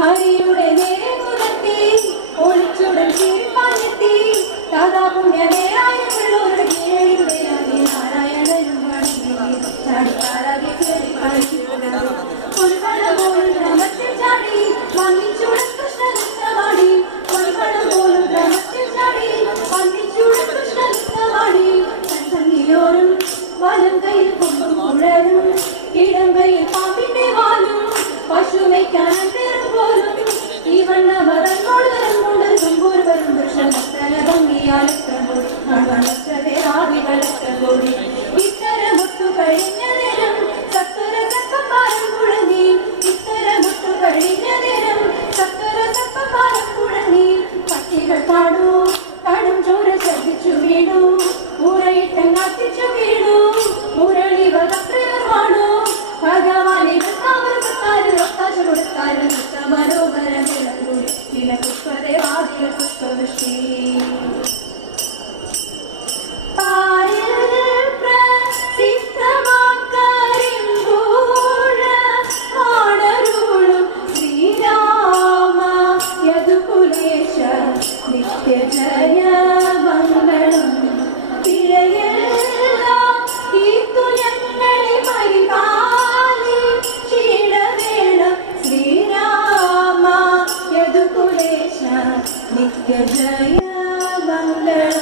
ഹരിയുടെ നേരെ മുരത്തി ഒളിച്ചുടൻ ചീർപ്പാനെത്തി ദാദാ പുണ്യനേരായമുള്ളവരുടെ കീഴയിലുടയാകെ നാരായണനും ചാടിക്കാരാകെ പൊൻപണം പോലും ഗ്രമത്തിൽ ചാടി വന്നിച്ചുടൻ കൃഷ്ണനൃത്തമാടി പൊൻപണം പോലും ഗ്രമത്തിൽ ചാടി വന്നിച്ചുടൻ കൃഷ്ണനൃത്തമാടി സന്നിയോരും വലം കയ്യിൽ കൊമ്പും കുഴലും ഇടം കയ്യിൽ പാമ്പിന്റെ വാലും പശുമയ്ക്കാൻ പോലും ഈ വണ്ണ മതങ്ങളോട് തരംകൊണ്ട് തുമ്പൂർ വരും വൃക്ഷമത്തല ഭംഗിയാലൂടി ഇത്തരമൊത്തു കഴിഞ്ഞ നേരം സത്വര സപ്പമാരം മുഴങ്ങി ഇത്തരമൊത്തു കഴിഞ്ഞ നേരം സത്വര സപ്പമാരം മുഴങ്ങി പട്ടികൾ പാടൂ കടും ചോര ശ്രദ്ധിച്ചു വീണു ഊറയിട്ടങ്ങാത്തിച്ചു വീണു മുരളി വധപ്രിയർവാണു ഭഗവാനെ ഒത്താശ കൊടുത്താലും മനോഹരം ചില പുഷ്പദേവാദികൾ പുഷ്പവൃഷ്ടി നിത്യജയ മംഗളം തിരയെല്ലാം തീർത്തു ഞങ്ങളെ പരിപാലിച്ചിടവേണം ശ്രീരാമ യദുകുലേശ നിത്യജയ മംഗളം.